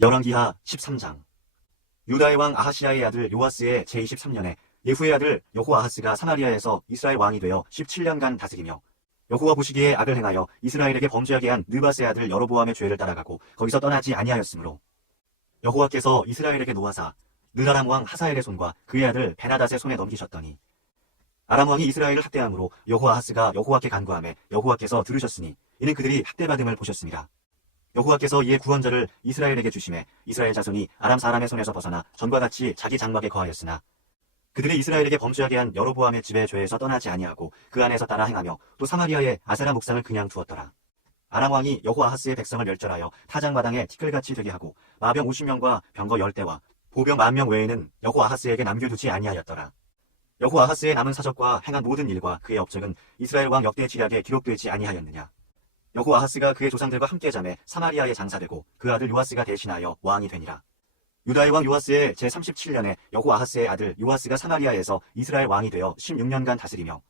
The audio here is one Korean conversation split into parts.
열왕기하 13장. 유다의 왕 아하시야의 아들 요아스의 제23년에 예후의 아들 여호아하스가 사마리아에서 이스라엘 왕이 되어 17년간 다스리며, 여호와 보시기에 악을 행하여 이스라엘에게 범죄하게 한 느밧의 아들 여로보암의 죄를 따라가고 거기서 떠나지 아니하였으므로 여호와께서 이스라엘에게 노하사 느라람 왕 하사엘의 손과 그의 아들 베나닷의 손에 넘기셨더니, 아람 왕이 이스라엘을 학대함으로 여호아하스가 여호와께 간구하매 여호와께서 들으셨으니 이는 그들이 학대받음을 보셨습니다. 여호와께서 이에 구원자를 이스라엘에게 주심에 이스라엘 자손이 아람 사람의 손에서 벗어나 전과 같이 자기 장막에 거하였으나, 그들이 이스라엘에게 범죄하게 한 여로보암의 집의 죄에서 떠나지 아니하고 그 안에서 따라 행하며 또 사마리아의 아세라 목상을 그냥 두었더라. 아람 왕이 여호아하스의 백성을 멸절하여 타작마당에 티끌같이 되게 하고 마병 50명과 병거 10대와 보병 10,000명 외에는 여호아하스에게 남겨두지 아니하였더라. 여호아하스의 남은 사적과 행한 모든 일과 그의 업적은 이스라엘 왕 역대 지략에 기록되지 아니하였느냐. 여호아하스가 그의 조상들과 함께 잠에 사마리아에 장사되고 그 아들 요아스가 대신하여 왕이 되니라. 유다의 왕 요아스의 제37년에 여호아하스의 아들 요아스가 사마리아에서 이스라엘 왕이 되어 16년간 다스리며,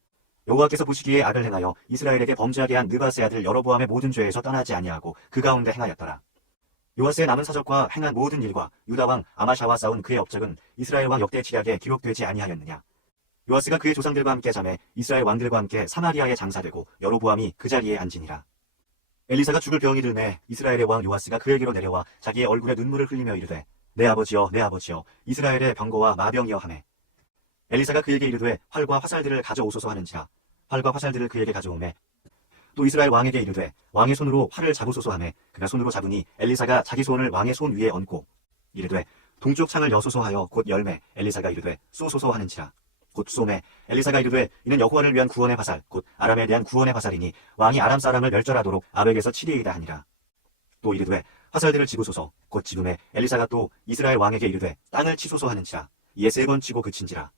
여호와께서 보시기에 악을 행하여 이스라엘에게 범죄하게 한 느밧의 아들 여로보암의 모든 죄에서 떠나지 아니하고 그 가운데 행하였더라. 요아스의 남은 사적과 행한 모든 일과 유다 왕 아마샤와 싸운 그의 업적은 이스라엘 왕 역대 지략에 기록되지 아니하였느냐. 요아스가 그의 조상들과 함께 잠에 이스라엘 왕들과 함께 사마리아에 장사되고 여로보암이 그 자리에 앉으니라. 엘리사가 죽을 병이 들매 이스라엘의 왕 요아스가 그에게로 내려와 자기의 얼굴에 눈물을 흘리며 이르되, 내 아버지여, 내 아버지여, 이스라엘의 병거와 마병이여 하매, 엘리사가 그에게 이르되 활과 화살들을 가져오소서 하는지라. 활과 화살들을 그에게 가져오매, 또 이스라엘 왕에게 이르되 왕의 손으로 활을 잡으소서 하매, 그가 손으로 잡으니 엘리사가 자기 손을 왕의 손 위에 얹고 이르되 동쪽 창을 여소서 하여 곧 열매, 엘리사가 이르되 쏘소서 하는지라. 곧 쏘매, 엘리사가 이르되 이는 여호와를 위한 구원의 화살 곧 아람에 대한 구원의 화살이니 왕이 아람 사람을 멸절하도록 아벡에서 치리이다 하니라. 또 이르되 화살들을 집으소서. 곧 집음에 엘리사가 또 이스라엘 왕에게 이르되 땅을 치소서 하는지라. 이에 3번 치고 그친지라.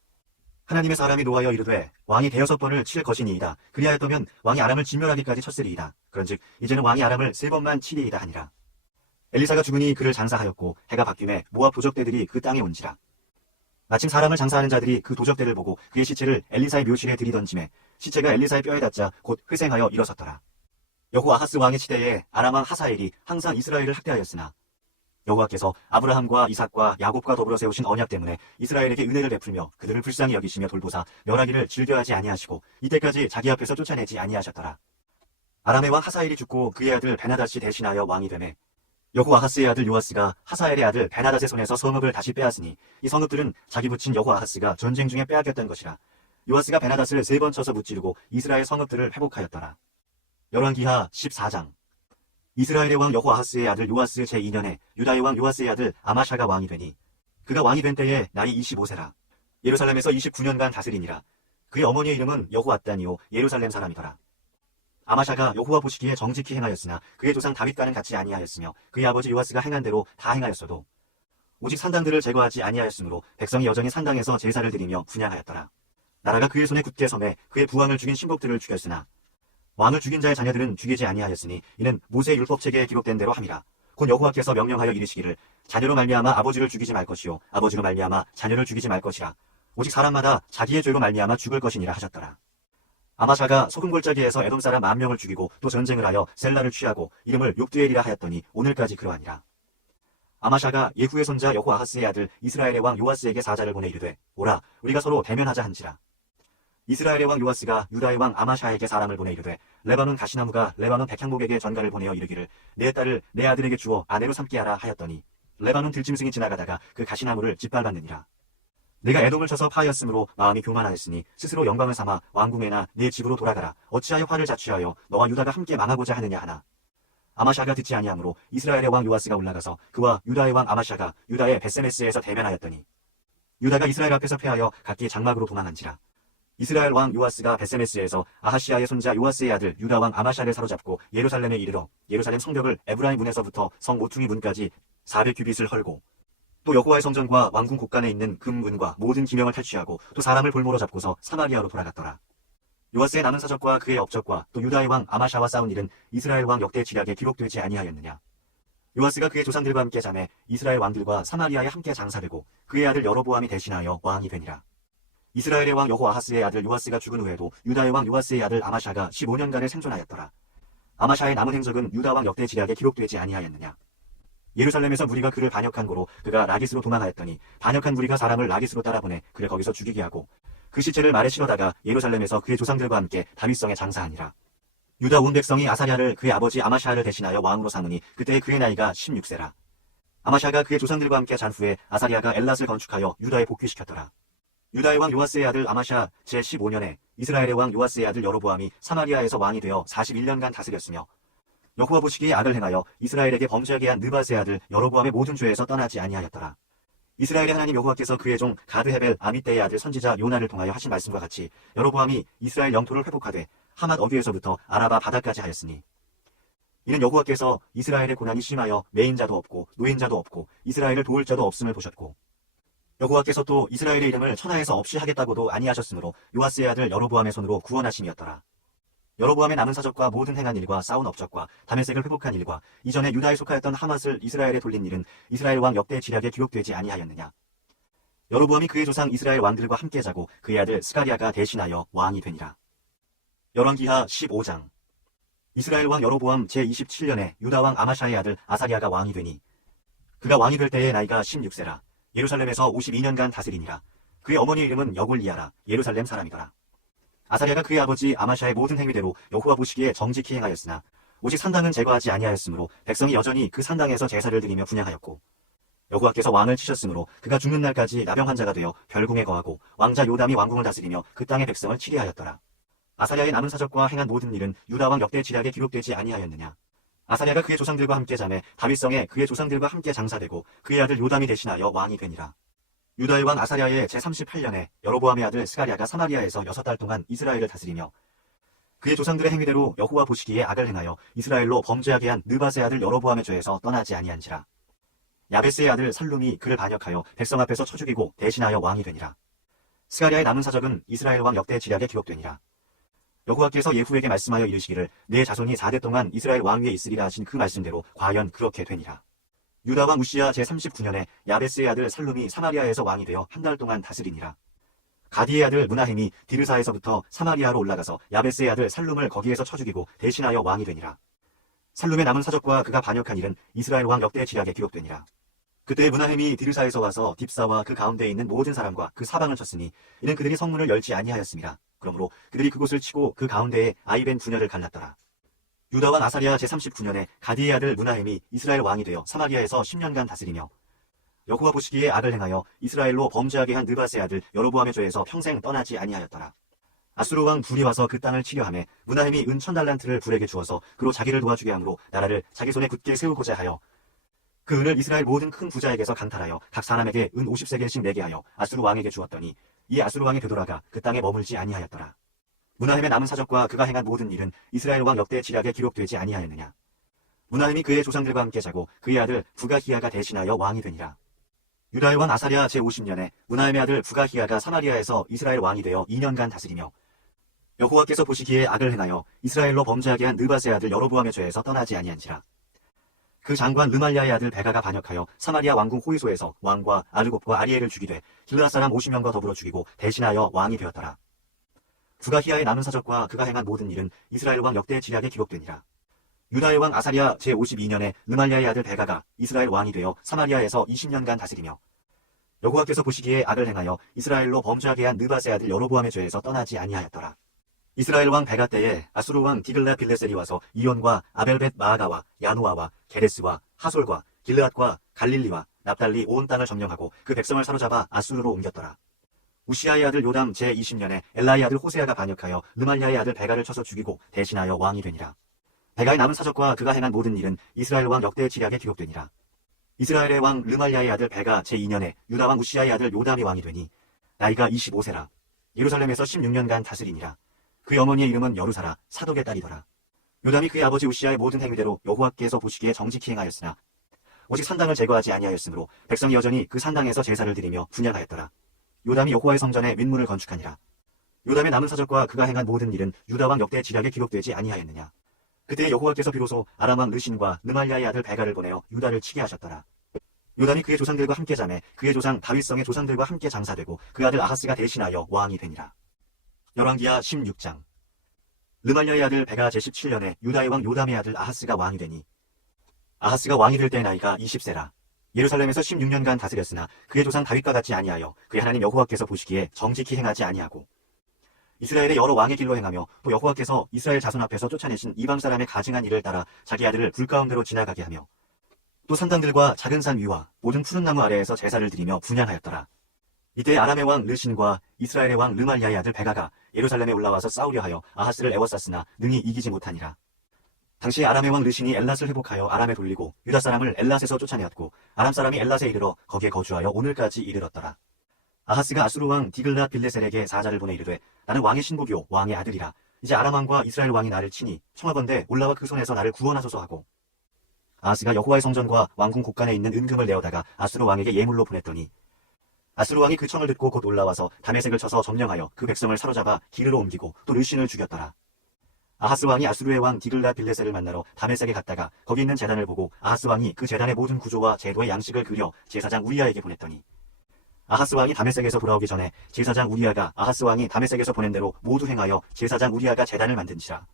하나님의 사람이 노하여 이르되 왕이 5번을 칠 것이니이다. 그리하였다면 왕이 아람을 진멸하기까지 쳤으리이다. 그런즉 이제는 왕이 아람을 3번만 치리이다 하니라. 엘리사가 죽으니 그를 장사하였고 해가 바뀌매 모압 도적대들이 그 땅에 온지라. 마침 사람을 장사하는 자들이 그 도적대를 보고 그의 시체를 엘리사의 묘실에 들이던지매 시체가 엘리사의 뼈에 닿자 곧 회생하여 일어섰더라. 여호아하스 왕의 시대에 아람 왕 하사엘이 항상 이스라엘을 학대하였으나, 여호와께서 아브라함과 이삭과 야곱과 더불어 세우신 언약 때문에 이스라엘에게 은혜를 베풀며 그들을 불쌍히 여기시며 돌보사 멸하기를 즐겨하지 아니하시고 이때까지 자기 앞에서 쫓아내지 아니하셨더라. 아람의 왕 하사엘이 죽고 그의 아들 베나닷이 대신하여 왕이 되매, 여호아하스의 아들 요아스가 하사엘의 아들 베나닷의 손에서 성읍을 다시 빼앗으니 이 성읍들은 자기 부친 여호아하스가 전쟁 중에 빼앗겼던 것이라. 요아스가 베나닷을 3번 쳐서 무찌르고 이스라엘 성읍들을 회복하였더라. 열왕기하 14장. 이스라엘의 왕 여호아하스의 아들 요아스 제2년에 유다의 왕 요아스의 아들 아마샤가 왕이 되니, 그가 왕이 된 때에 나이 25세라. 예루살렘에서 29년간 다스리니라. 그의 어머니의 이름은 여호앗단이요 예루살렘 사람이더라. 아마샤가 여호와 보시기에 정직히 행하였으나 그의 조상 다윗과는 같이 아니하였으며 그의 아버지 요아스가 행한 대로 다 행하였어도 오직 산당들을 제거하지 아니하였으므로 백성이 여전히 산당에서 제사를 드리며 분향하였더라. 나라가 그의 손에 굳게 섬에 그의 부왕을 죽인 신복들을 죽였으나 왕을 죽인 자의 자녀들은 죽이지 아니하였으니 이는 모세 율법책에 기록된 대로 함이라. 곧 여호와께서 명령하여 이르시기를 자녀로 말미암아 아버지를 죽이지 말 것이요 아버지로 말미암아 자녀를 죽이지 말 것이라. 오직 사람마다 자기의 죄로 말미암아 죽을 것이니라 하셨더라. 아마샤가 소금 골짜기에서 에돔 사람 10,000명을 죽이고 또 전쟁을 하여 셀라를 취하고 이름을 욕드엘이라 하였더니 오늘까지 그러하니라. 아마샤가 예후의 손자 여호아하스의 아들 이스라엘의 왕 요아스에게 사자를 보내 이르되, 오라 우리가 서로 대면하자 한지라. 이스라엘의 왕 요아스가 유다의 왕 아마샤에게 사람을 보내 이르되, 레바논 가시나무가 레바논 백향목에게 전가를 보내어 이르기를 내 딸을 내 아들에게 주어 아내로 삼게 하라 하였더니, 레바논 들짐승이 지나가다가 그 가시나무를 짓밟았느니라. 내가 에돔을 쳐서 파하였으므로 마음이 교만하였으니 스스로 영광을 삼아 왕궁에나 내 집으로 돌아가라. 어찌하여 화를 자취하여 너와 유다가 함께 망하고자 하느냐 하나. 아마샤가 듣지 아니하므로 이스라엘의 왕 요아스가 올라가서 그와 유다의 왕 아마샤가 유다의 베세메스에서 대면하였더니, 유다가 이스라엘 앞에서 패하여 각기 장막으로 도망한지라. 이스라엘 왕 요아스가 베세메스에서 아하시야의 손자 요아스의 아들 유다 왕 아마샤를 사로잡고 예루살렘에 이르러 예루살렘 성벽을 에브라임 문에서부터 성 모퉁이 문까지 400규빗을 헐고, 또 여호와의 성전과 왕궁 곳간에 있는 금, 은과 모든 기명을 탈취하고 또 사람을 볼모로 잡고서 사마리아로 돌아갔더라. 요아스의 남은 사적과 그의 업적과 또 유다의 왕 아마샤와 싸운 일은 이스라엘 왕 역대 지략에 기록되지 아니하였느냐. 요아스가 그의 조상들과 함께 잠에 이스라엘 왕들과 사마리아에 함께 장사되고 그의 아들 여로보암이 대신하여 왕이 되니라. 이스라엘의 왕 여호아하스의 아들 요아스가 죽은 후에도 유다의 왕 요아스의 아들 아마샤가 15년간을 생존하였더라. 아마샤의 남은 행적은 유다 왕 역대 지략에 기록되지 아니하였느냐. 예루살렘에서 무리가 그를 반역한 고로 그가 라기스로 도망하였더니 반역한 무리가 사람을 라기스로 따라보내 그를 거기서 죽이게 하고 그 시체를 말에 실어다가 예루살렘에서 그의 조상들과 함께 다윗성에 장사하니라. 유다 온 백성이 아사랴를 그의 아버지 아마시아를 대신하여 왕으로 삼으니 그때 그의 나이가 16세라. 아마시아가 그의 조상들과 함께 잔 후에 아사랴가 엘랏을 건축하여 유다에 복귀시켰더라. 유다의 왕 요아스의 아들 아마시아 제15년에 이스라엘의 왕 요아스의 아들 여로보암이 사마리아에서 왕이 되어 41년간 다스렸으며 여호와 보시기에 악을 행하여 이스라엘에게 범죄하게 한 느밧의 아들 여로보암의 모든 죄에서 떠나지 아니하였더라. 이스라엘의 하나님 여호와께서 그의 종 가드헤벨 아미떼의 아들 선지자 요나를 통하여 하신 말씀과 같이 여로보암이 이스라엘 영토를 회복하되 하맛 어귀에서부터 아라바 바다까지 하였으니 이는 여호와께서 이스라엘의 고난이 심하여 매인자도 없고 노인자도 없고 이스라엘을 도울 자도 없음을 보셨고 여호와께서 또 이스라엘의 이름을 천하에서 없이 하겠다고도 아니하셨으므로 요아스의 아들 여로보암의 손으로 구원하심이었더라. 여로보암의 남은 사적과 모든 행한 일과 싸운 업적과 다메섹을 회복한 일과 이전에 유다에 속하였던 하맛을 이스라엘에 돌린 일은 이스라엘 왕 역대 지략에 기록되지 아니하였느냐. 여로보암이 그의 조상 이스라엘 왕들과 함께 자고 그의 아들 스가리아가 대신하여 왕이 되니라. 열왕기하 15장. 이스라엘 왕 여로보암 제27년에 유다 왕 아마샤의 아들 아사리아가 왕이 되니 그가 왕이 될 때의 나이가 16세라. 예루살렘에서 52년간 다스리니라. 그의 어머니의 이름은 여골리아라. 예루살렘 사람이더라. 아사랴가 그의 아버지 아마샤의 모든 행위대로 여호와 보시기에 정직히 행하였으나 오직 산당은 제거하지 아니하였으므로 백성이 여전히 그 산당에서 제사를 드리며 분향하였고 여호와께서 왕을 치셨으므로 그가 죽는 날까지 나병 환자가 되어 별궁에 거하고 왕자 요담이 왕궁을 다스리며 그 땅의 백성을 치리하였더라. 아사랴의 남은 사적과 행한 모든 일은 유다 왕 역대 지략에 기록되지 아니하였느냐. 아사랴가 그의 조상들과 함께 자매 다윗성에 그의 조상들과 함께 장사되고 그의 아들 요담이 대신하여 왕이 되니라. 유다의 왕 아사랴의 제38년에 여로보암의 아들 스가랴가 사마리아에서 6달 동안 이스라엘을 다스리며 그의 조상들의 행위대로 여호와 보시기에 악을 행하여 이스라엘로 범죄하게 한 느밧의 아들 여로보암의 죄에서 떠나지 아니한지라. 야베스의 아들 살룸이 그를 반역하여 백성 앞에서 쳐 죽이고 대신하여 왕이 되니라. 스가랴의 남은 사적은 이스라엘 왕 역대 지략에 기록되니라. 여호와께서 예후에게 말씀하여 이르시기를 내 자손이 4대 동안 이스라엘 왕 위에 있으리라 하신 그 말씀대로 과연 그렇게 되니라. 유다 왕 우시야 제39년에 야베스의 아들 살룸이 사마리아에서 왕이 되어 한 달 동안 다스리니라. 가디의 아들 무나힘이 디르사에서부터 사마리아로 올라가서 야베스의 아들 살룸을 거기에서 쳐 죽이고 대신하여 왕이 되니라. 살룸의 남은 사적과 그가 반역한 일은 이스라엘 왕 역대 지략에 기록되니라. 그때 무나힘이 디르사에서 와서 딥사와 그 가운데에 있는 모든 사람과 그 사방을 쳤으니 이는 그들이 성문을 열지 아니하였습니다. 그러므로 그들이 그곳을 치고 그 가운데에 아이벤 분야를 갈랐더라. 유다 왕 아사랴 제39년에 가디의 아들 무나힘이 이스라엘 왕이 되어 사마리아에서 10년간 다스리며 여호와 보시기에 악을 행하여 이스라엘로 범죄하게 한 느밧의 아들 여로보암의 죄에서 평생 떠나지 아니하였더라. 아수르 왕 불이 와서 그 땅을 치려하매 무나힘이 은 1000달란트를 불에게 주어서 그로 자기를 도와주게 하므로 나라를 자기 손에 굳게 세우고자 하여 그 은을 이스라엘 모든 큰 부자에게서 강탈하여 각 사람에게 은 50세겔씩 내게 하여 아수르 왕에게 주었더니 이 아수르 왕이 되돌아가 그 땅에 머물지 아니하였더라. 무나힘의 남은 사적과 그가 행한 모든 일은 이스라엘 왕 역대 지략에 기록되지 아니하였느냐. 무나힘이 그의 조상들과 함께 자고 그의 아들 부가히야가 대신하여 왕이 되니라. 유다의 왕 아사랴 제50년에 무나힘의 아들 부가히야가 사마리아에서 이스라엘 왕이 되어 2년간 다스리며 여호와께서 보시기에 악을 행하여 이스라엘로 범죄하게 한 느밧의 아들 여로보암의 죄에서 떠나지 아니한지라. 그 장관 르말랴의 아들 베가가 반역하여 사마리아 왕궁 호이소에서 왕과 아르곱과 아리엘을 죽이되 길르앗 사람 50명과 더불어 죽이고 대신하여 왕이 되었더라. 부가히야의 남은 사적과 그가 행한 모든 일은 이스라엘 왕 역대 지략에 기록되니라. 유다의 왕 아사랴 제52년에 르말랴의 아들 베가가 이스라엘 왕이 되어 사마리아에서 20년간 다스리며 여호와께서 보시기에 악을 행하여 이스라엘로 범죄하게 한 느밧의 아들 여로보암의 죄에서 떠나지 아니하였더라. 이스라엘 왕 베가 때에 아수르 왕 디글라 빌레셀이 와서 이온과 아벨벳 마아가와 야노아와 게레스와 하솔과 길르앗과 갈릴리와 납달리 온 땅을 점령하고 그 백성을 사로잡아 아수르로 옮겼더라. 우시아의 아들 요담 제20년에 엘라의 아들 호세아가 반역하여 르말랴의 아들 베가를 쳐서 죽이고 대신하여 왕이 되니라. 베가의 남은 사적과 그가 행한 모든 일은 이스라엘 왕 역대 지략에 기록되니라. 이스라엘의 왕 르말랴의 아들 베가 제2년에 유다 왕 우시아의 아들 요담이 왕이 되니 나이가 25세라. 예루살렘에서 16년간 다스리니라. 그의 어머니의 이름은 여루사라 사독의 딸이더라. 요담이 그의 아버지 우시아의 모든 행위대로 여호와께서 보시기에 정직히 행하였으나 오직 산당을 제거하지 아니하였으므로 백성이 여전히 그 산당에서 제사를 드리며 분향하였더라. 요담이 여호와의 성전에 윗문을 건축하니라. 요담의 남은 사적과 그가 행한 모든 일은 유다 왕 역대 지략에 기록되지 아니하였느냐. 그때 여호와께서 비로소 아람 왕 르신과 르말랴의 아들 베가를 보내어 유다를 치게 하셨더라. 요담이 그의 조상들과 함께 자매 그의 조상 다윗성의 조상들과 함께 장사되고 그 아들 아하스가 대신하여 왕이 되니라. 열왕기하 16장. 르말랴의 아들 베가 제17년에 유다의 왕 요담의 아들 아하스가 왕이 되니 아하스가 왕이 될 때의 나이가 20세라. 예루살렘에서 16년간 다스렸으나 그의 조상 다윗과 같지 아니하여 그의 하나님 여호와께서 보시기에 정직히 행하지 아니하고 이스라엘의 여러 왕의 길로 행하며 또 여호와께서 이스라엘 자손 앞에서 쫓아내신 이방 사람의 가증한 일을 따라 자기 아들을 불 가운데로 지나가게 하며 또 산당들과 작은 산 위와 모든 푸른 나무 아래에서 제사를 드리며 분향하였더라. 이때 아람의 왕 르신과 이스라엘의 왕 르말리아의 아들 베가가 예루살렘에 올라와서 싸우려 하여 아하스를 애워쌌으나 능히 이기지 못하니라. 당시 아람의 왕 르신이 엘랏을 회복하여 아람에 돌리고 유다 사람을 엘랏에서 쫓아내었고 아람 사람이 엘랏에 이르러 거기에 거주하여 오늘까지 이르렀더라. 아하스가 아수르 왕 디글랏 빌레셀에게 사자를 보내 이르되 나는 왕의 신복이요 왕의 아들이라. 이제 아람 왕과 이스라엘 왕이 나를 치니 청하건대 올라와 그 손에서 나를 구원하소서 하고 아하스가 여호와의 성전과 왕궁 곳간에 있는 은금을 내어다가 아수르 왕에게 예물로 보냈더니 아수르 왕이 그 청을 듣고 곧 올라와서 다메섹을 쳐서 점령하여 그 백성을 사로잡아 기르로 옮기고 또 르신을 죽였더라. 아하스 왕이 아수르의 왕 디글랏 빌레셀을 만나러 다메섹에 갔다가 거기 있는 제단을 보고 아하스 왕이 그 제단의 모든 구조와 제도의 양식을 그려 제사장 우리야에게 보냈더니 아하스 왕이 다메섹에서 돌아오기 전에 제사장 우리야가 아하스 왕이 다메섹에서 보낸 대로 모두 행하여 제사장 우리야가 제단을 만든지라.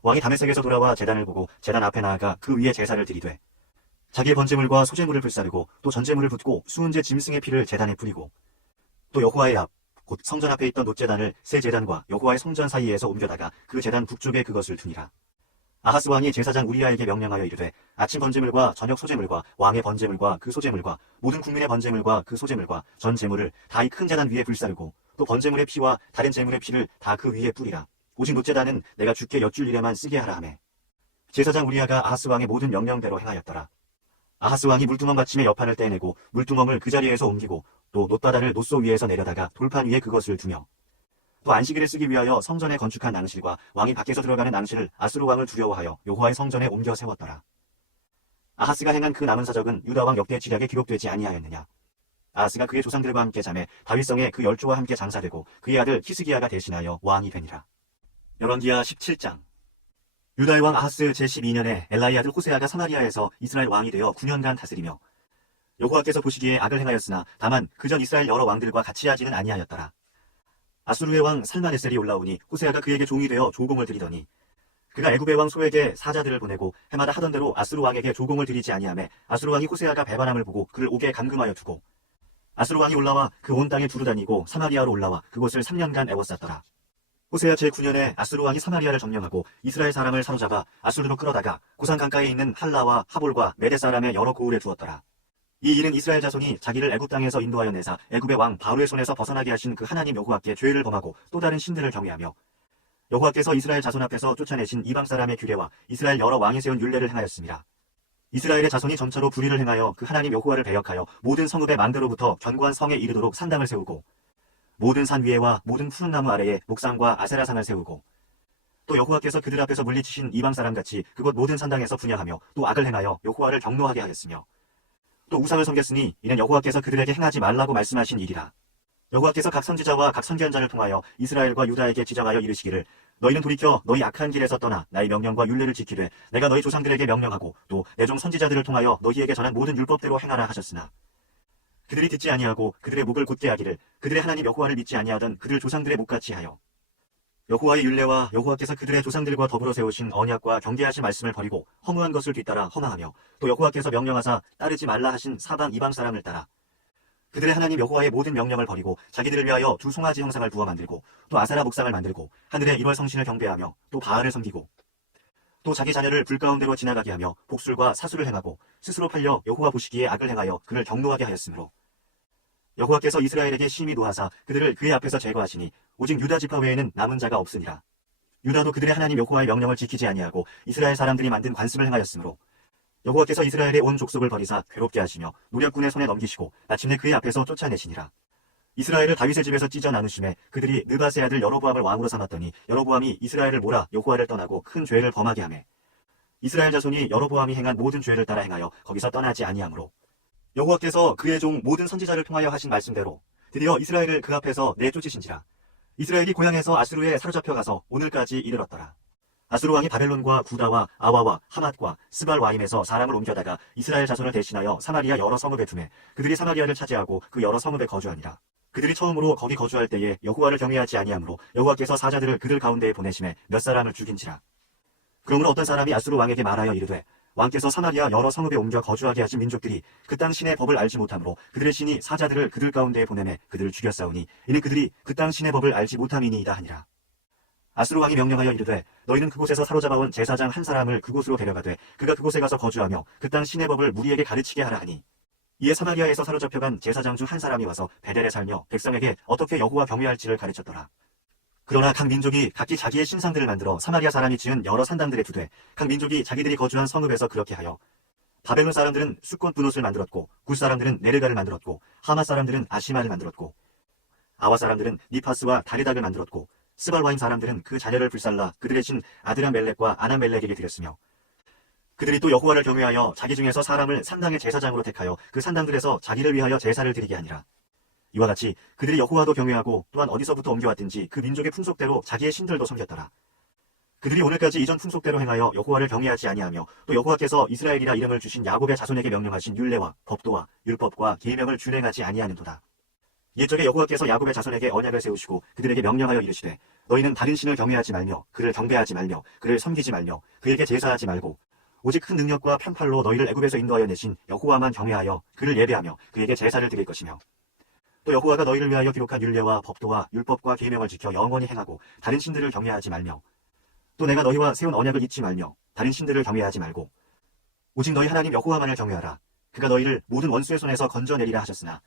왕이 다메섹에서 돌아와 제단을 보고 제단 앞에 나아가 그 위에 제사를 드리되 자기의 번제물과 소제물을 불사르고 또 전제물을 붓고 수은제 짐승의 피를 제단에 뿌리고 또 여호와의 앞 곧 성전 앞에 있던 놋제단을 새 제단과 여호와의 성전 사이에서 옮겨다가 그 제단 북쪽에 그것을 두니라. 아하스 왕이 제사장 우리야에게 명령하여 이르되 아침 번제물과 저녁 소제물과 왕의 번제물과 그 소제물과 모든 국민의 번제물과 그 소제물과 전 제물을 다 이 큰 제단 위에 불사르고 또 번제물의 피와 다른 제물의 피를 다 그 위에 뿌리라. 오직 놋제단은 내가 주께 여쭐 일에만 쓰게 하라 하매 제사장 우리야가 아하스 왕의 모든 명령대로 행하였더라. 아하스 왕이 물두멍 받침의 여판을 떼내고 물두멍을 그 자리에서 옮기고 또 놋바다를 놋소 위에서 내려다가 돌판 위에 그것을 두며 또 안식일에 쓰기 위하여 성전에 건축한 낭실과 왕이 밖에서 들어가는 낭실을 아수르 왕을 두려워하여 여호와의 성전에 옮겨 세웠더라. 아하스가 행한 그 남은 사적은 유다 왕 역대 지략에 기록되지 아니하였느냐. 아하스가 그의 조상들과 함께 자매 다윗성에 그 열조와 함께 장사되고 그의 아들 히스기야가 대신하여 왕이 되니라. 열왕기하 17장. 유다의 왕 아하스 제12년에 엘라의 아들 호세아가 사마리아에서 이스라엘 왕이 되어 9년간 다스리며 여호와께서 보시기에 악을 행하였으나 다만 그전 이스라엘 여러 왕들과 같이 하지는 아니하였더라. 아수르의 왕 살마네셀이 올라오니 호세아가 그에게 종이 되어 조공을 드리더니 그가 애굽의 왕 소에게 사자들을 보내고 해마다 하던 대로 아수르 왕에게 조공을 드리지 아니하매 아수르 왕이 호세아가 배반함을 보고 그를 옥에 감금하여 두고 아수르 왕이 올라와 그 온 땅에 두루 다니고 사마리아로 올라와 그곳을 3년간 애워쌌더라. 호세아 제9년에 아수르 왕이 사마리아를 점령하고 이스라엘 사람을 사로잡아 아수르로 끌어다가 고산 강가에 있는 할라와 하볼과 메대 사람의 여러 고을에 두었더라. 이 일은 이스라엘 자손이 자기를 애굽 땅에서 인도하여 내사 애굽의 왕 바로의 손에서 벗어나게 하신 그 하나님 여호와께 죄를 범하고 또 다른 신들을 경외하며 여호와께서 이스라엘 자손 앞에서 쫓아내신 이방 사람의 규례와 이스라엘 여러 왕이 세운 율례를 행하였습니다. 이스라엘의 자손이 점차로 불의를 행하여 그 하나님 여호와를 배역하여 모든 성읍의 만대로부터 견고한 성에 이르도록 산당을 세우고 모든 산 위에와 모든 푸른 나무 아래에 목상과 아세라상을 세우고 또 여호와께서 그들 앞에서 물리치신 이방 사람같이 그곳 모든 산당에서 분향하며 또 악을 행하여 여호와를 경노하게 하였으며 또 우상을 섬겼으니 이는 여호와께서 그들에게 행하지 말라고 말씀하신 일이라. 여호와께서 각 선지자와 각 선지한 자를 통하여 이스라엘과 유다에게 지적하여 이르시기를 너희는 돌이켜 너희 악한 길에서 떠나 나의 명령과 율례를 지키되 내가 너희 조상들에게 명령하고 또 내 종 선지자들을 통하여 너희에게 전한 모든 율법대로 행하라 하셨으나 그들이 듣지 아니하고 그들의 목을 곧게 하기를 그들의 하나님 여호와를 믿지 아니하던 그들 조상들의 목같이 하여 여호와의 율례와 여호와께서 그들의 조상들과 더불어 세우신 언약과 경계하신 말씀을 버리고 허무한 것을 뒤따라 허망하며 또 여호와께서 명령하사 따르지 말라 하신 사방 이방 사람을 따라 그들의 하나님 여호와의 모든 명령을 버리고 자기들을 위하여 두 송아지 형상을 부어 만들고 또 아세라 목상을 만들고 하늘의 1월 성신을 경배하며 또 바알을 섬기고 또 자기 자녀를 불 가운데로 지나가게 하며 복술과 사수를 행하고 스스로 팔려 여호와 보시기에 악을 행하여 그를 경노하게 하였으므로 여호와께서 이스라엘에게 심히 노하사 그들을 그의 앞에서 제거하시니 오직 유다 지파 외에는 남은 자가 없으니라. 유다도 그들의 하나님 여호와의 명령을 지키지 아니하고 이스라엘 사람들이 만든 관습을 행하였으므로 여호와께서 이스라엘의 온 족속을 버리사 괴롭게 하시며 노략군의 손에 넘기시고 마침내 그의 앞에서 쫓아내시니라. 이스라엘을 다윗의 집에서 찢어 나누심에 그들이 느밧의 아들 여로보암을 왕으로 삼았더니 여로보암이 이스라엘을 몰아 여호와를 떠나고 큰 죄를 범하게 하매 이스라엘 자손이 여로보암이 행한 모든 죄를 따라 행하여 거기서 떠나지 아니하므로 여호와께서 그의 종 모든 선지자를 통하여 하신 말씀대로 드디어 이스라엘을 그 앞에서 내쫓으신지라. 이스라엘이 고향에서 아수르에 사로잡혀 가서 오늘까지 이르렀더라. 아수르 왕이 바벨론과 구다와 아와와 하맛과 스발와임에서 사람을 옮겨다가 이스라엘 자손을 대신하여 사마리아 여러 성읍에 두매 그들이 사마리아를 차지하고 그 여러 성읍에 거주하니라. 그들이 처음으로 거기 거주할 때에 여호와를 경외하지 아니하므로 여호와께서 사자들을 그들 가운데에 보내심에 몇 사람을 죽인지라. 그러므로 어떤 사람이 아수르 왕에게 말하여 이르되 왕께서 사마리아 여러 성읍에 옮겨 거주하게 하신 민족들이 그 땅 신의 법을 알지 못함으로 그들의 신이 사자들을 그들 가운데에 보내매 그들을 죽였사오니 이는 그들이 그 땅 신의 법을 알지 못함이니이다 하니라. 아수르 왕이 명령하여 이르되 너희는 그곳에서 사로잡아온 제사장 한 사람을 그곳으로 데려가되 그가 그곳에 가서 거주하며 그 땅 신의 법을 무리에게 가르치게 하라 하니 이에 사마리아에서 사로잡혀간 제사장 중 한 사람이 와서 베델에 살며 백성에게 어떻게 여호와 경외할지를 가르쳤더라. 그러나 각 민족이 각기 자기의 신상들을 만들어 사마리아 사람이 지은 여러 산당들에 두되 각 민족이 자기들이 거주한 성읍에서 그렇게 하여 바벨론 사람들은 숫꽃 분옷을 만들었고 굿 사람들은 네르가를 만들었고 하맛 사람들은 아시마를 만들었고 아와 사람들은 니파스와 다르닥을 만들었고 스발와임 사람들은 그 자녀를 불살라 그들의 신 아드람멜렉과 아나멜렉에게 드렸으며 그들이 또 여호와를 경외하여 자기 중에서 사람을 산당의 제사장으로 택하여 그 산당들에서 자기를 위하여 제사를 드리게 하니라. 이와 같이 그들이 여호와도 경외하고 또한 어디서부터 옮겨왔든지 그 민족의 풍속대로 자기의 신들도 섬겼더라. 그들이 오늘까지 이전 풍속대로 행하여 여호와를 경외하지 아니하며 또 여호와께서 이스라엘이라 이름을 주신 야곱의 자손에게 명령하신 율례와 법도와 율법과 계명을 준행하지 아니하는도다. 옛적에 여호와께서 야곱의 자손에게 언약을 세우시고 그들에게 명령하여 이르시되 너희는 다른 신을 경외하지 말며 그를 경배하지 말며 그를 섬기지 말며 그에게 제사하지 말고 오직 큰 능력과 편팔로 너희를 애굽에서 인도하여 내신 여호와만 경외하여 그를 예배하며 그에게 제사를 드릴 것이며 또 여호와가 너희를 위하여 기록한 율례와 법도와 율법과 계명을 지켜 영원히 행하고 다른 신들을 경외하지 말며 또 내가 너희와 세운 언약을 잊지 말며 다른 신들을 경외하지 말고 오직 너희 하나님 여호와만을 경외하라. 그가 너희를 모든 원수의 손에서 건져내리라 하셨으나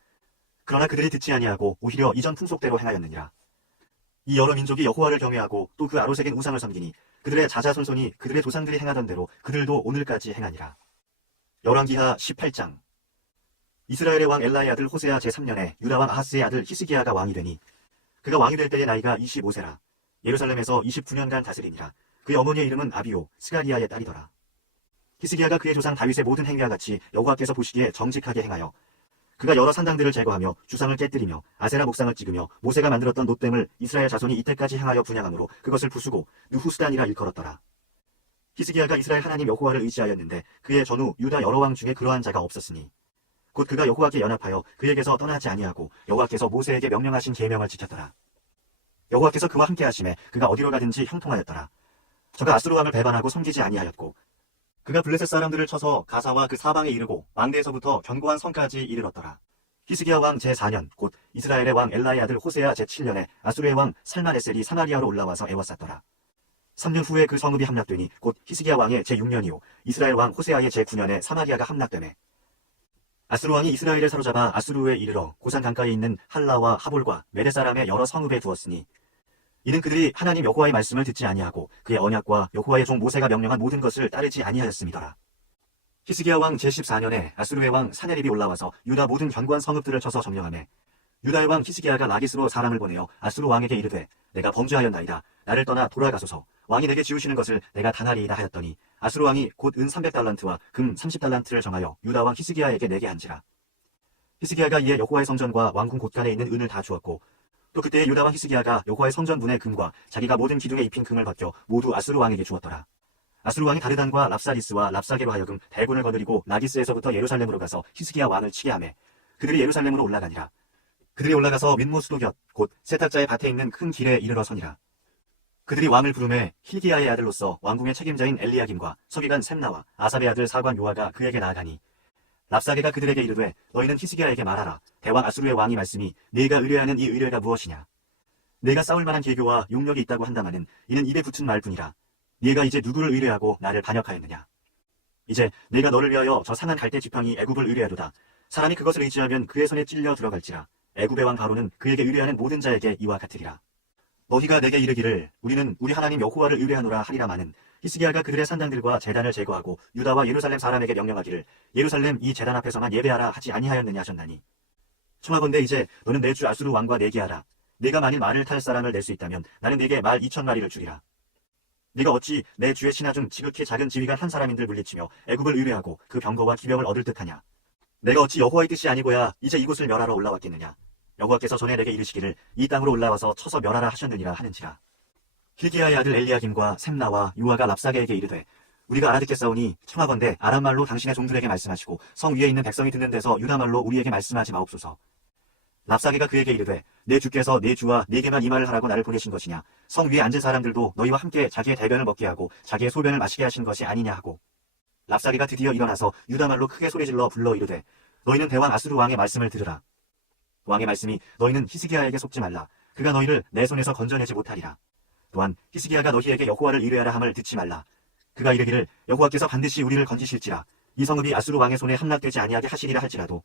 그러나 그들이 듣지 아니하고 오히려 이전 풍속대로 행하였느니라. 이 여러 민족이 여호와를 경외하고 또 그 아로새긴 우상을 섬기니 그들의 자자손손이 그들의 조상들이 행하던 대로 그들도 오늘까지 행하니라. 열왕기하 18장. 이스라엘의 왕 엘라의 아들 호세아 제3년에 유다 왕 아하스의 아들 히스기야가 왕이 되니 그가 왕이 될 때의 나이가 25세라. 예루살렘에서 29년간 다스리니라. 그의 어머니의 이름은 아비오 스가리아의 딸이더라. 히스기야가 그의 조상 다윗의 모든 행위와 같이 여호와께서 보시기에 정직하게 행하여 그가 여러 산당들을 제거하며 주상을 깨뜨리며 아세라 목상을 찍으며 모세가 만들었던 놋댐을 이스라엘 자손이 이때까지 행하여 분양함으로 그것을 부수고 느후스단이라 일컬었더라. 히스기야가 이스라엘 하나님 여호와를 의지하였는데 그의 전후 유다 여러 왕 중에 그러한 자가 없었으니 곧 그가 여호와께 연합하여 그에게서 떠나지 아니하고 여호와께서 모세에게 명령하신 계명을 지켰더라. 여호와께서 그와 함께 하심에 그가 어디로 가든지 형통하였더라. 저가 아수르 왕을 배반하고 섬기지 아니하였고 그가 블레셋 사람들을 쳐서 가사와 그 사방에 이르고 망대에서부터 견고한 성까지 이르렀더라. 히스기야 왕 제4년 곧 이스라엘의 왕 엘라의 아들 호세아 제7년에 아수르의 왕 살만에셀이 사마리아로 올라와서 애워쌌더라. 3년 후에 그 성읍이 함락되니 곧 히스기야 왕의 제6년이요 이스라엘 왕 호세아의 제9년에 사마리아가 함락되매 아수르 왕이 이스라엘을 사로잡아 아수르에 이르러 고산 강가에 있는 할라와 하볼과 메대 사람의 여러 성읍에 두었으니 이는 그들이 하나님 여호와의 말씀을 듣지 아니하고 그의 언약과 여호와의 종 모세가 명령한 모든 것을 따르지 아니하였음이더라. 히스기야 왕 제14년에 아수르의 왕 사네립이 올라와서 유다 모든 견고한 성읍들을 쳐서 점령하매 유다의 왕 히스기야가 라기스로 사람을 보내어 아수르 왕에게 이르되 내가 범죄하였나이다. 나를 떠나 돌아가소서. 왕이 내게 지우시는 것을 내가 다하리이다 하였더니 아수르 왕이 곧 은 300달란트와 금 30달란트를 정하여 유다 왕 히스기야에게 내게 한지라. 히스기야가 이에 여호와의 성전과 왕궁 곳간에 있는 은을 다 주었고 또 그때에 유다 왕 히스기야가 여호와의 성전 문의 금과 자기가 모든 기둥에 입힌 금을 벗겨 모두 아수르 왕에게 주었더라. 아수르 왕이 다르단과 랍사리스와 랍사게로 하여금 대군을 거느리고 라기스에서부터 예루살렘으로 가서 히스기야 왕을 치게 하매 그들이 예루살렘으로 올라가니라. 그들이 올라가서 윗모수도 곁 곧 세탁자의 밭에 있는 큰 길에 이르러 서니라. 그들이 왕을 부르매 hil기야의 아들로서 왕궁의 책임자인 엘리야김과 서기관 셈나와 아삽의 아들 사관 요아가 그에게 나아가니 랍사게가 그들에게 이르되 너희는 히스기야에게 말하라. 대왕 아수르의 왕이 말씀이 네가 의뢰하는 이 의뢰가 무엇이냐. 내가 싸울 만한 계교와 용력이 있다고 한다마는 이는 입에 붙은 말뿐이라. 네가 이제 누구를 의뢰하고 나를 반역하였느냐. 이제 내가 너를 위하여 저 상한 갈대 지팡이 애굽을 의뢰하도다. 사람이 그것을 의지하면 그의 손에 찔려 들어갈지라. 애굽의 왕 바로는 그에게 의뢰하는 모든 자에게 이와 같으리라. 너희가 내게 이르기를 우리는 우리 하나님 여호와를 의뢰하노라 하리라마는 히스기야가 그들의 산당들과 제단을 제거하고 유다와 예루살렘 사람에게 명령하기를 예루살렘 이 제단 앞에서만 예배하라 하지 아니하였느냐 하셨나니 청하건대 이제 너는 내 주 아수르 왕과 내기하라. 네가 만일 말을 탈 사람을 낼 수 있다면 나는 네게 말 2,000마리를 주리라. 네가 어찌 내 주의 신하 중 지극히 작은 지휘관 한 사람인들 물리치며 애굽을 의뢰하고 그 병거와 기병을 얻을 듯하냐. 내가 어찌 여호와의 뜻이 아니고야 이제 이곳을 멸하러 올라왔겠느냐. 여호와께서 전에 내게 이르시기를 이 땅으로 올라와서 쳐서 멸하라 하셨느니라 하는지라. hil기야의 아들 엘리야김과 셈나와 요아가 랍사게에게 이르되 우리가 알아듣겠사오니 청하건대 아람말로 당신의 종들에게 말씀하시고 성 위에 있는 백성이 듣는 데서 유다말로 우리에게 말씀하지 마옵소서. 랍사게가 그에게 이르되 내 주께서 내 주와 네게만 이 말을 하라고 나를 보내신 것이냐. 성 위에 앉은 사람들도 너희와 함께 자기의 대변을 먹게 하고 자기의 소변을 마시게 하신 것이 아니냐 하고 랍사게가 드디어 일어나서 유다말로 크게 소리질러 불러 이르되 너희는 대왕 아수르 왕의 말씀을 들으라. 왕의 말씀이 너희는 히스기야에게 속지 말라. 그가 너희를 내 손에서 건져내지 못하리라. 또한 히스기야가 너희에게 여호와를 의뢰하라 함을 듣지 말라. 그가 이르기를 여호와께서 반드시 우리를 건지실지라. 이 성읍이 아수르 왕의 손에 함락되지 아니하게 하시리라 할지라도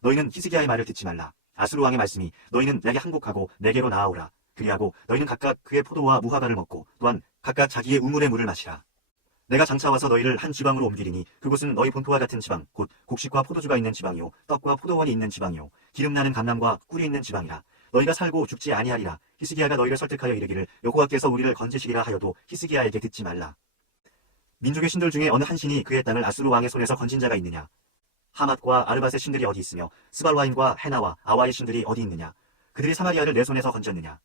너희는 히스기야의 말을 듣지 말라. 아수르 왕의 말씀이 너희는 내게 항복하고 내게로 나아오라. 그리하고 너희는 각각 그의 포도와 무화과를 먹고 또한 각각 자기의 우물의 물을 마시라. 내가 장차 와서 너희를 한 지방으로 옮기리니 그곳은 너희 본토와 같은 지방 곧 곡식과 포도주가 있는 지방이요 떡과 포도원이 있는 지방이요 기름나는 감람과 꿀이 있는 지방이라. 너희가 살고 죽지 아니하리라. 히스기야가 너희를 설득하여 이르기를 여호와께서 우리를 건지시리라 하여도 히스기야에게 듣지 말라. 민족의 신들 중에 어느 한 신이 그의 땅을 아수르 왕의 손에서 건진 자가 있느냐? 하맛과 아르밧의 신들이 어디 있으며 스발와임과 헤나와 아와의 신들이 어디 있느냐? 그들이 사마리아를 내 손에서 건졌느냐?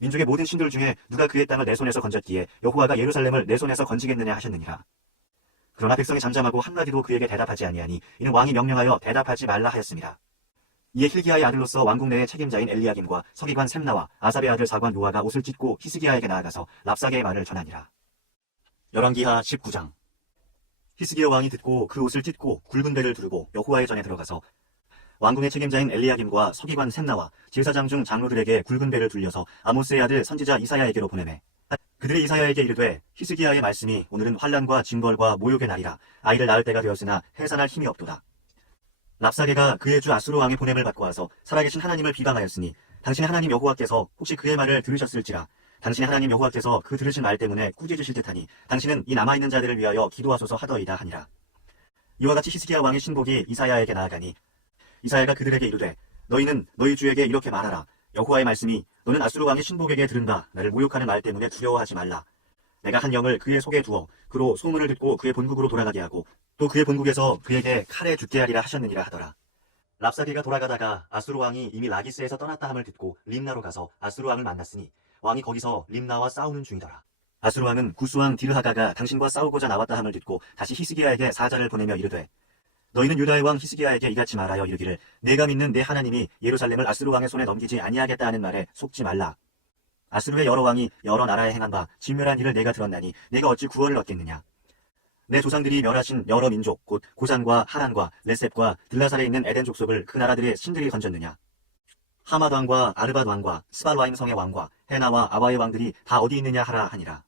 민족의 모든 신들 중에 누가 그의 땅을 내 손에서 건졌기에 여호와가 예루살렘을 내 손에서 건지겠느냐 하셨느니라. 그러나 백성이 잠잠하고 한마디도 그에게 대답하지 아니하니 이는 왕이 명령하여 대답하지 말라 하였습니다. 이에 hil기야의 아들로서 왕궁 내의 책임자인 엘리야김과 서기관 셈나와 아삽의 아들 사관 요아가 옷을 찢고 히스기야에게 나아가서 랍사게의 말을 전하니라. 열왕기하 19장. 히스기야 왕이 듣고 그 옷을 찢고 굵은 배를 두르고 여호와의 전에 들어가서 왕궁의 책임자인 엘리야김과 서기관 셈나와 제사장 중 장로들에게 굵은 배를 둘려서 아모스의 아들 선지자 이사야에게로 보내매 그들이 이사야에게 이르되 히스기야의 말씀이 오늘은 환난과 징벌과 모욕의 날이라. 아이를 낳을 때가 되었으나 해산할 힘이 없도다. 랍사게가 그의 주 아수르 왕의 보냄을 받고 와서 살아계신 하나님을 비방하였으니 당신의 하나님 여호와께서 혹시 그의 말을 들으셨을지라. 당신의 하나님 여호와께서 그 들으신 말 때문에 꾸짖으실 듯하니 당신은 이 남아있는 자들을 위하여 기도하소서 하더이다 하니라. 이와 같이 히스기야 왕의 신복이 이사야에게 나아가니 이사야가 그들에게 이르되 너희는 너희 주에게 이렇게 말하라. 여호와의 말씀이 너는 아수르 왕의 신복에게 들은다. 나를 모욕하는 말 때문에 두려워하지 말라. 내가 한 영을 그의 속에 두어 그로 소문을 듣고 그의 본국으로 돌아가게 하고 또 그의 본국에서 그에게 칼에 죽게 하리라 하셨느니라 하더라. 랍사게가 돌아가다가 아수르 왕이 이미 라기스에서 떠났다 함을 듣고 림나로 가서 아수르 왕을 만났으니 왕이 거기서 림나와 싸우는 중이더라. 아수르 왕은 구스왕 디르하가가 당신과 싸우고자 나왔다 함을 듣고 다시 히스기야에게 사자를 보내며 이르되 너희는 유다의 왕 히스기야에게 이같이 말하여 이르기를 내가 믿는 내 하나님이 예루살렘을 아수르 왕의 손에 넘기지 아니하겠다 하는 말에 속지 말라. 아수르의 여러 왕이 여러 나라에 행한 바 진멸한 일을 내가 들었나니 내가 어찌 구원을 얻겠느냐. 내 조상들이 멸하신 여러 민족 곧 고산과 하란과 레셉과 들라살에 있는 에덴 족속을 그 나라들의 신들이 건졌느냐. 하맛 왕과 아르밧 왕과 스발와임 성의 왕과 헤나와 아와의 왕들이 다 어디 있느냐 하라 하니라.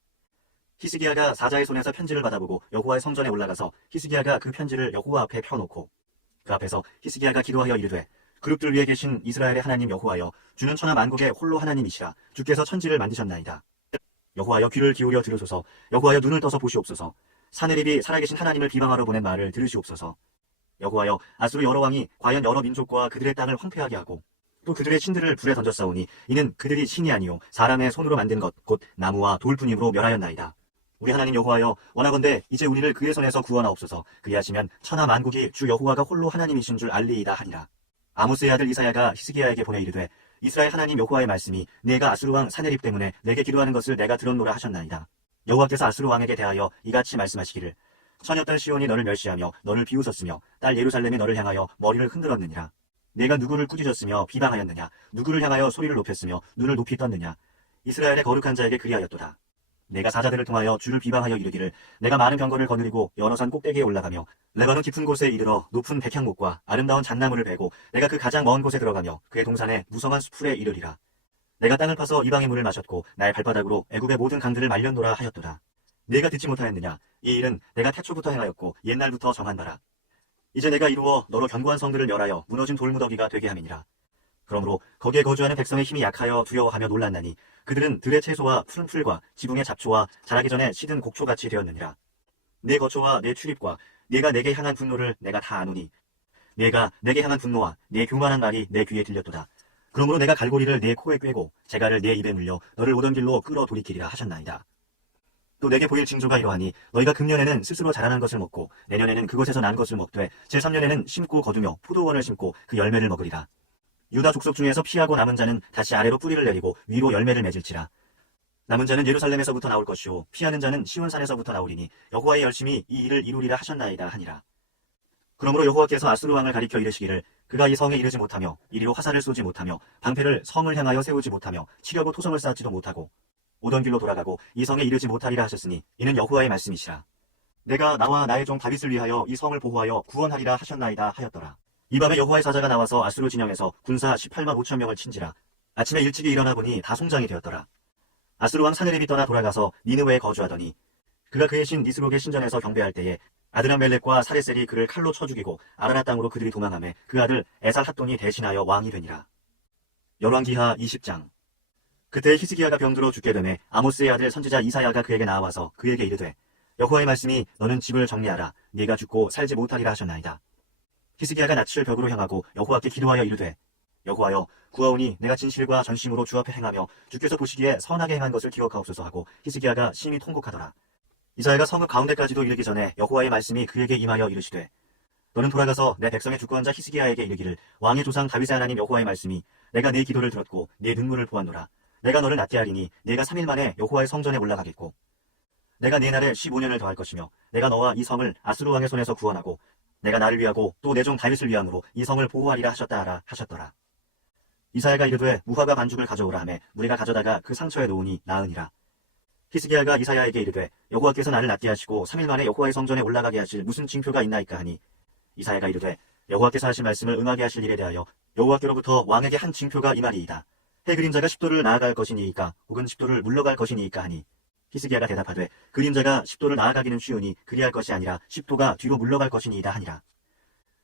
히스기야가 사자의 손에서 편지를 받아보고 여호와의 성전에 올라가서 히스기야가 그 편지를 여호와 앞에 펴놓고 그 앞에서 히스기야가 기도하여 이르되 그룹들 위에 계신 이스라엘의 하나님 여호와여 주는 천하 만국의 홀로 하나님이시라. 주께서 천지를 만드셨나이다. 여호와여 귀를 기울여 들으소서. 여호와여 눈을 떠서 보시옵소서. 사내립이 살아계신 하나님을 비방하러 보낸 말을 들으시옵소서. 여호와여 아수르 여러 왕이 과연 여러 민족과 그들의 땅을 황폐하게 하고 또 그들의 신들을 불에 던졌사오니 이는 그들이 신이 아니요 사람의 손으로 만든 것 곧 나무와 돌뿐임으로 멸하였나이다. 우리 하나님 여호와여 원하건대 이제 우리를 그의 손에서 구원하옵소서. 그리하시면 천하 만국이 주 여호와가 홀로 하나님이신 줄 알리이다 하니라. 아모스의 아들 이사야가 히스기야에게 보내 이르되 이스라엘 하나님 여호와의 말씀이 내가 아수르 왕 사네립 때문에 내게 기도하는 것을 내가 들었노라 하셨나이다. 여호와께서 아수르 왕에게 대하여 이같이 말씀하시기를 처녀딸 시온이 너를 멸시하며 너를 비웃었으며 딸 예루살렘이 너를 향하여 머리를 흔들었느니라. 내가 누구를 꾸짖었으며 비방하였느냐. 누구를 향하여 소리를 높였으며 눈을 높이 떴느냐. 이스라엘의 거룩한 자에게 그리하였도다. 내가 사자들을 통하여 주를 비방하여 이르기를 내가 많은 병거를 거느리고 여러 산 꼭대기에 올라가며 레바논 깊은 곳에 이르러 높은 백향목과 아름다운 잣나무를 베고 내가 그 가장 먼 곳에 들어가며 그의 동산에 무성한 수풀에 이르리라. 내가 땅을 파서 이방의 물을 마셨고 나의 발바닥으로 애굽의 모든 강들을 말렸노라 하였도다. 내가 듣지 못하였느냐. 이 일은 내가 태초부터 행하였고 옛날부터 정한 바라. 이제 내가 이루어 너로 견고한 성들을 멸하여 무너진 돌무더기가 되게 함이니라. 그러므로 거기에 거주하는 백성의 힘이 약하여 두려워하며 놀랐나니 그들은 들의 채소와 푸른 풀과 지붕의 잡초와 자라기 전에 시든 곡초같이 되었느니라. 내 거처와 내 출입과 네가 내게 향한 분노를 내가 다 아노니 네가 내게 향한 분노와 네 교만한 말이 내 귀에 들렸도다. 그러므로 내가 갈고리를 네 코에 꿰고 재갈을 네 입에 물려 너를 오던 길로 끌어 돌이키리라 하셨나이다. 또 내게 보일 징조가 이러하니 너희가 금년에는 스스로 자라난 것을 먹고 내년에는 그것에서 난 것을 먹되 제3년에는 심고 거두며 포도원을 심고 그 열매를 먹으리라. 유다 족속 중에서 피하고 남은 자는 다시 아래로 뿌리를 내리고 위로 열매를 맺을지라. 남은 자는 예루살렘에서부터 나올 것이요 피하는 자는 시온산에서부터 나오리니 여호와의 열심히 이 일을 이루리라 하셨나이다 하니라. 그러므로 여호와께서 아수르 왕을 가리켜 이르시기를 그가 이 성에 이르지 못하며 이리로 화살을 쏘지 못하며 방패를 성을 향하여 세우지 못하며 치려고 토성을 쌓지도 못하고 오던 길로 돌아가고 이 성에 이르지 못하리라 하셨으니 이는 여호와의 말씀이시라. 내가 나와 나의 종 다윗을 위하여 이 성을 보호하여 구원하리라 하셨나이다 하였더라. 이 밤에 여호와의 사자가 나와서 아수르 진영에서 군사 18만 5천 명을 친지라. 아침에 일찍이 일어나 보니 다 송장이 되었더라. 아수르 왕 사느립이 떠나 돌아가서 니느웨에 거주하더니 그가 그의 신 니스록의 신전에서 경배할 때에 아드람멜렉과 사레셀이 그를 칼로 쳐 죽이고 아라라 땅으로 그들이 도망하매 그 아들 에살핫돈이 대신하여 왕이 되니라. 열왕기하 20장. 그때 히스기야가 병들어 죽게 되매 아모스의 아들 선지자 이사야가 그에게 나와서 그에게 이르되 여호와의 말씀이 너는 집을 정리하라 네가 죽고 살지 못하리라 하셨나이다. 히스기야가 낯을 벽으로 향하고 여호와께 기도하여 이르되 여호와여 구하오니 내가 진실과 전심으로 주 앞에 행하며 주께서 보시기에 선하게 행한 것을 기억하옵소서 하고 히스기야가 심히 통곡하더라. 이사야가 성읍 가운데까지도 이르기 전에 여호와의 말씀이 그에게 임하여 이르시되 너는 돌아가서 내 백성의 주권자 히스기야에게 이르기를 왕의 조상 다윗의 하나님 여호와의 말씀이 내가 네 기도를 들었고 네 눈물을 보았노라. 내가 너를 낫게 하리니 네가 3일 만에 여호와의 성전에 올라가겠고 내가 네 날에 15년을 더할 것이며 내가 너와 이 성을 아수르 왕의 손에서 구원하고 내가 나를 위하고 또 내 종 다윗을 위함으로 이 성을 보호하리라 하셨다 하라 하셨더라. 이사야가 이르되 무화과 반죽을 가져오라 하매 무리가 가져다가 그 상처에 놓으니 나으니라. 히스기야가 이사야에게 이르되 여호와께서 나를 낫게 하시고 3일 만에 여호와의 성전에 올라가게 하실 무슨 징표가 있나이까 하니 이사야가 이르되 여호와께서 하신 말씀을 응하게 하실 일에 대하여 여호와께로부터 왕에게 한 징표가 이 말이이다. 해 그림자가 10도를 나아갈 것이니이까 혹은 10도를 물러갈 것이니이까 하니 히스기야가 대답하되 그림자가 10도를 나아가기는 쉬우니 그리할 것이 아니라 10도가 뒤로 물러갈 것이니이다 하니라.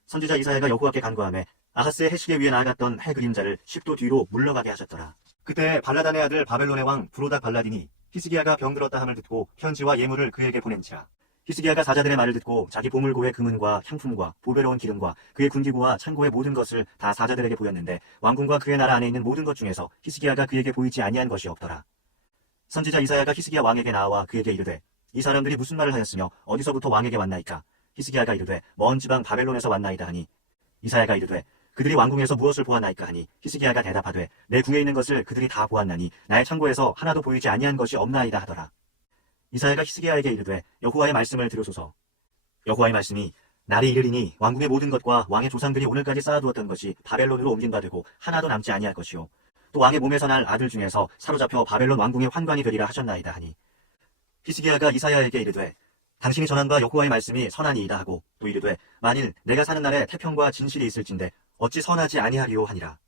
선지자 이사야가 여호와께 간구하매 아하스의 해시계 위에 나아갔던 해 그림자를 10도 뒤로 물러가게 하셨더라. 그때 발라단의 아들 바벨론의 왕 브로닥 발라딘이 히스기야가 병들었다 함을 듣고 편지와 예물을 그에게 보낸지라. 히스기야가 사자들의 말을 듣고 자기 보물고의 금은과 향품과 보배로운 기름과 그의 군기구와 창고의 모든 것을 다 사자들에게 보였는데 왕궁과 그의 나라 안에 있는 모든 것 중에서 히스기야가 그에게 보이지 아니한 것이 없더라. 선지자 이사야가 히스기야 왕에게 나와 그에게 이르되 이 사람들이 무슨 말을 하였으며 어디서부터 왕에게 왔나이까? 히스기야가 이르되 먼 지방 바벨론에서 왔나이다 하니 이사야가 이르되 그들이 왕궁에서 무엇을 보았나이까 하니 히스기야가 대답하되 내 궁에 있는 것을 그들이 다 보았나니 나의 창고에서 하나도 보이지 아니한 것이 없나이다 하더라. 이사야가 히스기야에게 이르되 여호와의 말씀을 들으소서. 여호와의 말씀이 날이 이르리니 왕궁의 모든 것과 왕의 조상들이 오늘까지 쌓아두었던 것이 바벨론으로 옮긴 바 되고 하나도 남지 아니할 것이요 또 왕의 몸에서 날 아들 중에서 사로잡혀 바벨론 왕궁의 환관이 되리라 하셨나이다 하니 히스기야가 이사야에게 이르되 당신이 전한 바 여호와의 말씀이 선하니이다 하고 또 이르되 만일 내가 사는 날에 태평과 진실이 있을진데 어찌 선하지 아니하리요 하니라.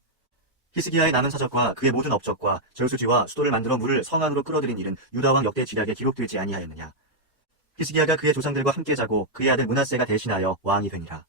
히스기야의 남은 사적과 그의 모든 업적과 저수지와 수도를 만들어 물을 성 안으로 끌어들인 일은 유다왕 역대 지략에 기록되지 아니하였느냐. 히스기야가 그의 조상들과 함께 자고 그의 아들 므낫세가 대신하여 왕이 되니라.